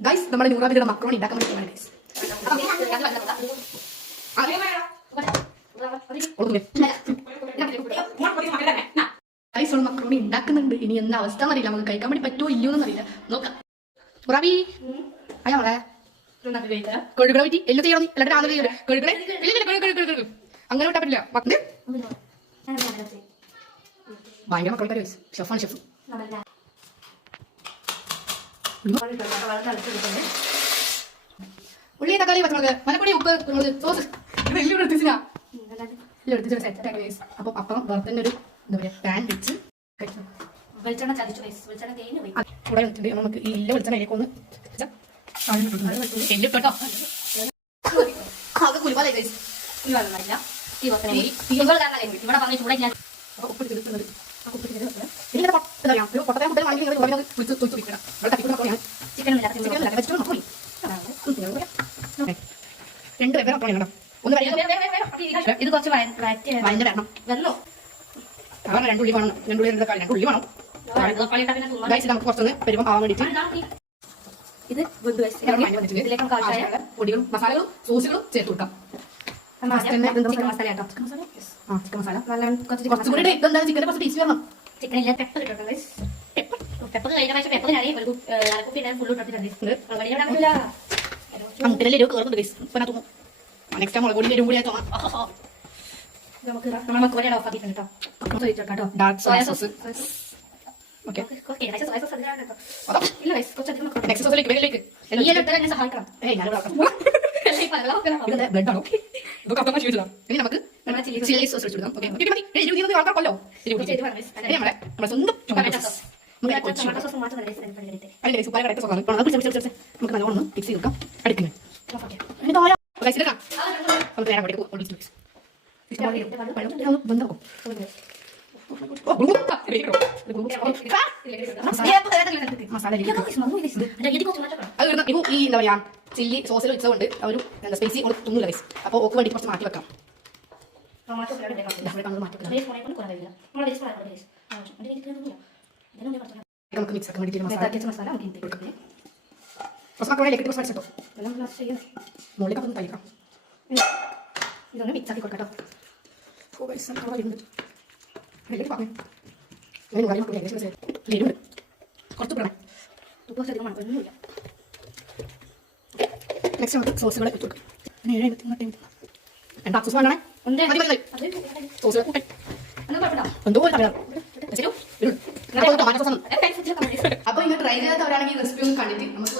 Guys നമ്മുടെ നൂറാബിയുടെ macaroni ഉണ്ടാക്കാൻ വേണ്ടിയിട്ടാണ് ഗൈസ്. ഗൈസ് മക്രോണി ഉണ്ടാക്കുന്നുണ്ട്. ഇനി എന്താ അവസ്ഥ എന്നറിയില്ല, നമുക്ക് കഴിക്കാൻ വേണ്ടി പറ്റുമോ ഇല്ലയോ എന്നറിയില്ല, നോക്കാം. റാബി അയാളെ കൊഴുകളെ പറ്റി എല്ലാം ചെയ്യണം. എല്ലാവരും കൊഴുകളെ അങ്ങനെ വിട്ടാ പറ്റില്ല. മക്കള് ഭയങ്കര മക്കളെ ഗൈസ്, ഷെഫാണ് ഷെഫ്. ഉള്ളി തക്കാളി പച്ചമുളക് മലപ്പൊടി ഉപ്പ് സോസ് ഇതെല്ലാം എടുത്തിച്ചില്ല. അപ്പൊ അപ്പം വറുത്തന്നെ ഒരു എന്താ പറയാ പാൻ വെച്ച് വെളിച്ചെണ്ണ ചതിച്ചു വെളിച്ചെണ്ണ തേഞ്ഞു പോയി. ഇവിടെ വെച്ചിട്ട് നമുക്ക് ഈ ഇല്ല വെളിച്ചെണ്ണയിലേക്ക് ഒന്ന് എല്ലിട്ടോ ആകെ കുരുപാലായി ഗൈസ്. ഇവിടെ പറഞ്ഞ ചൂടായി ഞാൻ ഉപ്പ് എടുക്കുന്നത് ഇതിന്റെ പൊട്ടറിയാം ഒരു പൊട്ടത്തെ മുട്ട വാങ്ങി വിളിച്ച് തൊഴിച്ചു വിൽക്കണം. ഇവിടെ തട്ടിക്കൂടെ ചിക്കൻ രണ്ട് പേപ്പർ കേട്ടോ. ഒന്ന് ഇത് കുറച്ച് വയന്റെ വേണം വെള്ളോ കാരണം രണ്ടുള്ളി വേണം. രണ്ടുള്ളി രണ്ടുള്ളി വേണം. ഗൈസ് നമുക്ക് കുറച്ചൊന്ന് പെരുപ്പം ആവാൻ വേണ്ടിയിട്ട് ഇത് ഇതിലേക്ക് പൊടികളും മസാലകളും സോസുകളും ചേർത്ത് കൊടുക്കാം. ചിക്കൻ മസാല കേട്ടോ. ചിക്കൻ മസാല കുറച്ചുകൂടി ഇതെന്താ ചിക്കൻ കുറച്ച് ടേസ്റ്റ് വരണം. ചിക്കനില്ല പെപ്പർ ഇട്ടോ ഗൈസ്. പെപ്പർ കഴിഞ്ഞ പ്രാവശ്യം പെപ്പർ ഞാൻ കുപ്പി ഫുൾ ഇട്ടിട്ടുണ്ട്. അങ്ങനെ എരിവ് കയറുന്നുണ്ട് ഗൈസ്. ഇപ്പൊ ഞാൻ തോന്നും നെക്സ്റ്റ് മുളക് പൊടി എരിവും കൂടി ആയി തോന്നാം. നമുക്ക് നമ്മൾ മക്കോനെ ഓഫ് ആക്കിയിട്ടുണ്ട് കേട്ടോ. കേട്ടോ dark soya sauce okay. Next സോസിലേക്ക് സഹായിക്കണം. ബ്ലഡ് ആണോ ഇതൊക്കെ അപ്പം ചോദിച്ചതാ. ഇനി നമുക്ക് ചില്ലി സോസ് വെച്ച് കൊടുക്കാം. ഓക്കെ ഇരുപത് ആൾക്കാർക്കല്ലോ നമ്മുടെ സ്വന്തം ടൊമാറ്റോ സോസ് അതിന്റെ സൂപ്പർ കറക്റ്റ് സോസാണ്. നമുക്ക് നല്ലോണം മിക്സ് ചെയ്ത് കൊടുക്കാം. അടുക്കുന്നത് നമുക്ക് നേരം കൂടി ബന്ധം മസാല ഈ എന്താ പറയാ ചില്ലി സോസിൽ വെച്ചതുകൊണ്ട് ഒരു എന്താ സ്പൈസി ഒന്നുമില്ല ഗൈസ്. അപ്പോൾ ഓക്ക് വേണ്ടി കുറച്ച് മാറ്റി വെക്കാം. നമുക്ക് മിക്സ് ആക്കാൻ വേണ്ടി മസാല മക്രോണിയിലേക്ക് കുറച്ച് വെച്ചോ. മുകളിലേക്ക് ഒന്ന് തയ്ക്കാം. ഇതൊന്ന് മിക്സ് ആക്കി കൊടുക്കാം കേട്ടോ. കുറച്ച് പറയണം. ഉപ്പ് അധികം ഒന്നുമില്ല. നെക്സ്റ്റ് നമുക്ക് സോസുകൾ ഇട്ട് കൊടുക്കാം. എന്താ സോസ് വേണേ സോസ് എന്തോ ടൊമാറ്റോ സോസ് ആണ്. അപ്പൊ ഇങ്ങനെ ട്രൈ ചെയ്യാത്തവരാണെങ്കിൽ റെസിപ്പി ഒന്ന് കണ്ടിട്ട് നമുക്ക്